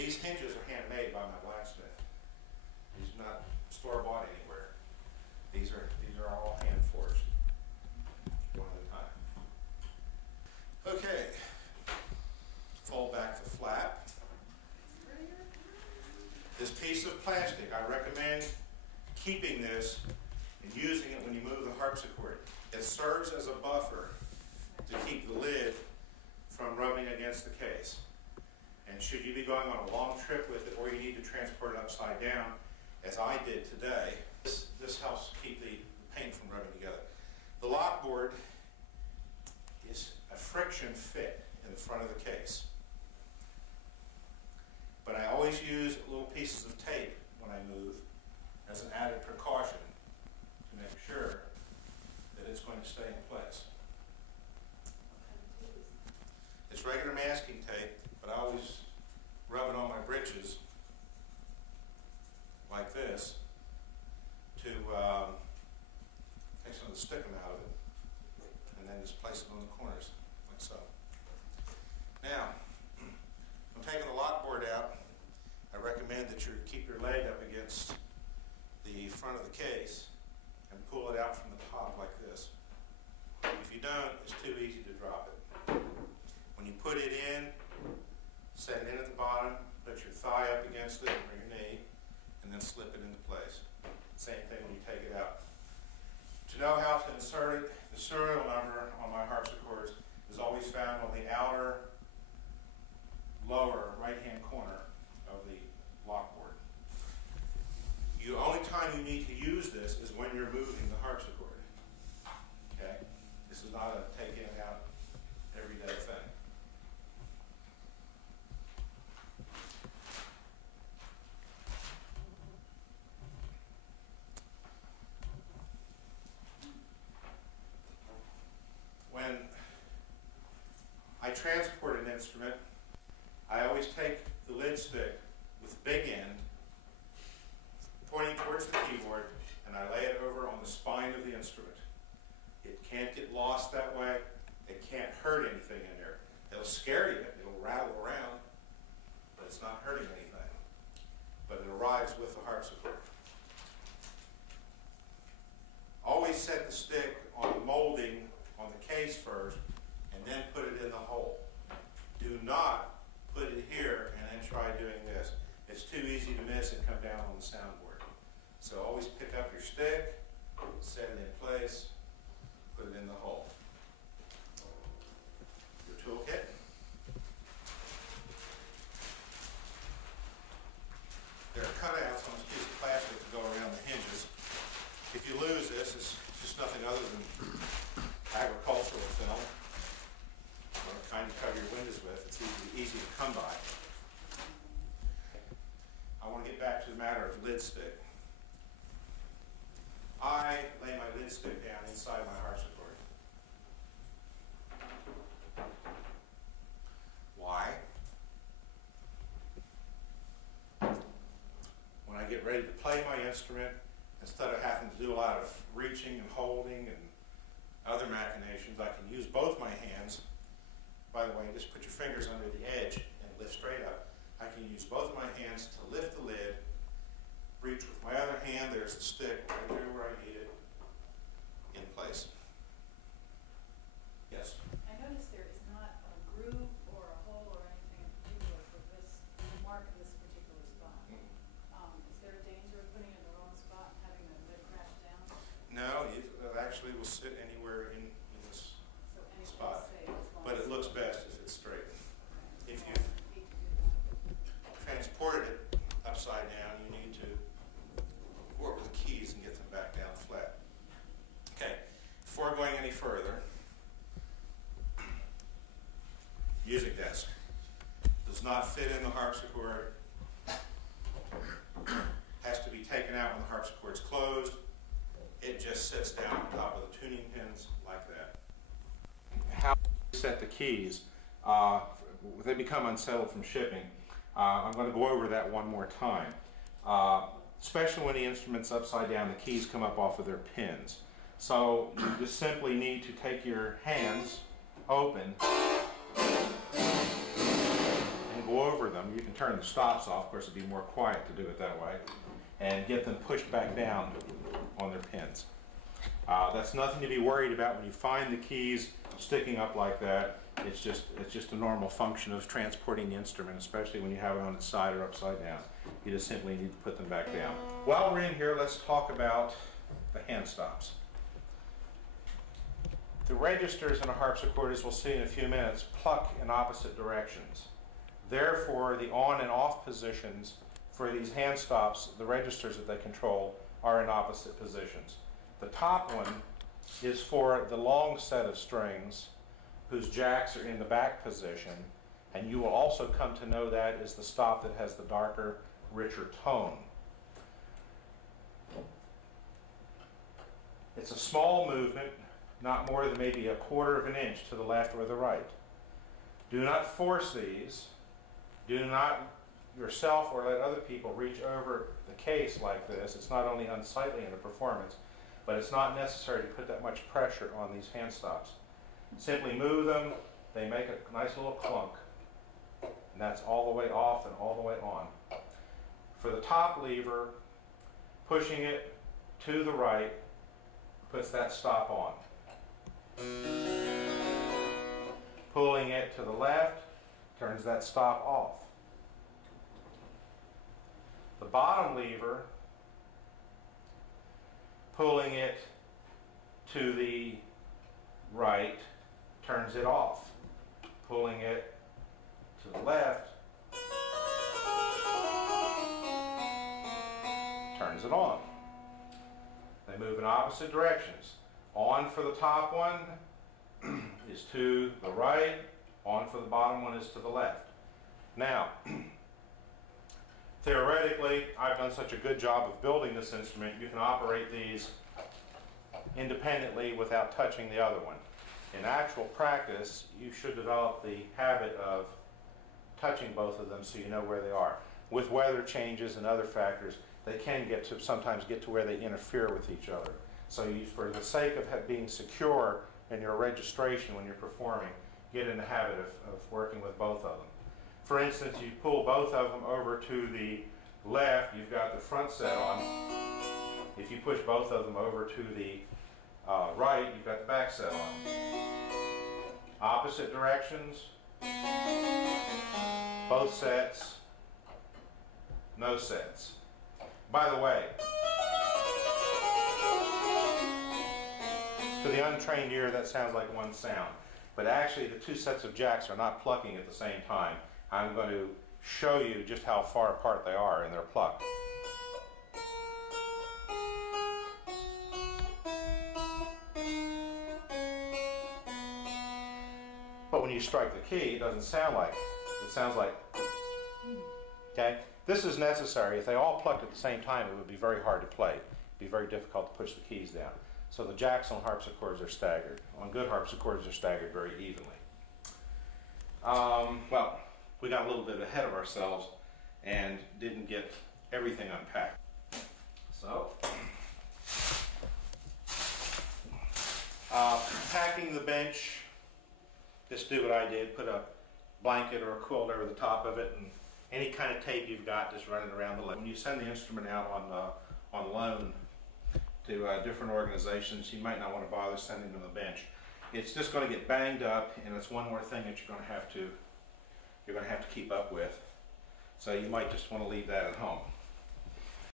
These hinges are handmade by my blacksmith. These are not store-bought anywhere. These are all hand forged, one at a time. Okay, fold back the flap. This piece of plastic, I recommend keeping this and using it when you move the harpsichord. It serves as a buffer to keep the lid from rubbing against the case. And should you be going on a long trip with it, or you need to transport it upside down, as I did today, this helps keep the paint from rubbing together. The lock board is a friction fit in the front of the case. But I always use little pieces of tape when I move as an added precaution to make sure that it's going to stay in place. It's regular masking tape, but I always rub it on my britches like this to take some of the stickum out of it, and then just place it on the corners like so. Now, I'm taking the lock board out. I recommend that you keep your leg up against the front of the case and pull it out from the top like this. If you don't, it's too easy to drop it. When you put it in, set it in at the bottom, put your thigh up against it or your knee, and then slip it into place. Same thing when you take it out. To know how to insert it, the serial number on my harpsichords is always found on the outer lower right-hand corner of the lock board. The only time you need to use this is when you're moving the harpsichord. Okay? This is not a take in and out everyday thing. When I transport an instrument, I always take the lid stick with the big end pointing towards the keyboard, and I lay it over on the spine of the instrument. It can't get lost that way. It can't hurt anything in there. It'll scare you. It'll rattle around, but it's not hurting anything. But it arrives with the harpsichord. Always set the stick on the molding on the case first, and then put it in the hole. Do not put it here and then try doing this. It's too easy to miss and come down on the soundboard. So always pick up your stick, set it in place, put it in the hole. Your toolkit. There are cutouts on this piece of plastic to go around the hinges. If you lose this, it's just nothing other than agricultural film. Or the kind you cover your windows with. It's easy to come by. I want to get back to the matter of lid stick. I lay my lid stick down inside my harpsichord. Why? When I get ready to play my instrument, instead of having to do a lot of reaching and holding and other machinations, I can use both my hands. By the way, just put your fingers under the edge and lift straight up. I can use both of my hands to lift the lid, reach with my other hand, there's the stick right there where I need it, in place. Yes? I noticed there is not a groove or a hole or anything in particular for this mark in this particular spot. Is there a danger of putting it in the wrong spot and having the lid crash down? No, it actually will sit anywhere in this spot. But it looks best if it's straight. Okay. If you've transported it upside down, you need to work with the keys and get them back down flat. Okay, before going any further, music desk does not fit in the harpsichord. Has to be taken out when the harpsichord's closed. It just sits down on top of the tuning pins like that. How to set the keys, they become unsettled from shipping. I'm going to go over that one more time. Especially when the instrument's upside down, the keys come up off of their pins. So you just simply need to take your hands open and go over them. You can turn the stops off. Of course, it'd be more quiet to do it that way. And get them pushed back down on their pins. That's nothing to be worried about when you find the keys sticking up like that. It's just a normal function of transporting the instrument, especially when you have it on its side or upside down. You just simply need to put them back down. While we're in here, let's talk about the hand stops. The registers in a harpsichord, as we'll see in a few minutes, pluck in opposite directions. Therefore, the on and off positions for these hand stops, the registers that they control, are in opposite positions. The top one is for the long set of strings whose jacks are in the back position, and you will also come to know that is the stop that has the darker, richer tone. It's a small movement, not more than maybe 1/4 of an inch to the left or the right. Do not force these. Do not yourself or let other people reach over the case like this. It's not only unsightly in a performance, but it's not necessary to put that much pressure on these hand stops. Simply move them. They make a nice little clunk. And that's all the way off and all the way on. For the top lever, pushing it to the right puts that stop on. Pulling it to the left turns that stop off. The bottom lever, pulling it to the right, turns it off. Pulling it to the left, turns it on. They move in opposite directions. On for the top one is to the right, on for the bottom one is to the left. Now, theoretically, I've done such a good job of building this instrument, you can operate these independently without touching the other one. In actual practice, you should develop the habit of touching both of them so you know where they are. With weather changes and other factors, they can sometimes get to where they interfere with each other. So for the sake of being secure in your registration when you're performing, get in the habit of working with both of them. For instance, you pull both of them over to the left, you've got the front set on. If you push both of them over to the right, you've got the back set on. Opposite directions, both sets, no sets. By the way, to the untrained ear that sounds like one sound, but actually the two sets of jacks are not plucking at the same time. I'm going to show you just how far apart they are in their pluck. But when you strike the key, it doesn't sound like it. It sounds like, okay? This is necessary. If they all plucked at the same time, it would be very hard to play. It would be very difficult to push the keys down. So the jacks on harpsichords are staggered. On good harpsichords, they're staggered very evenly. Well, we got a little bit ahead of ourselves and didn't get everything unpacked. So, packing the bench, just do what I did. Put a blanket or a quilt over the top of it, and any kind of tape you've got, just run it around the leg. When you send the instrument out on loan to different organizations, you might not want to bother sending them a bench. It's just going to get banged up, and it's one more thing that you're going to have to keep up with. So you might just want to leave that at home.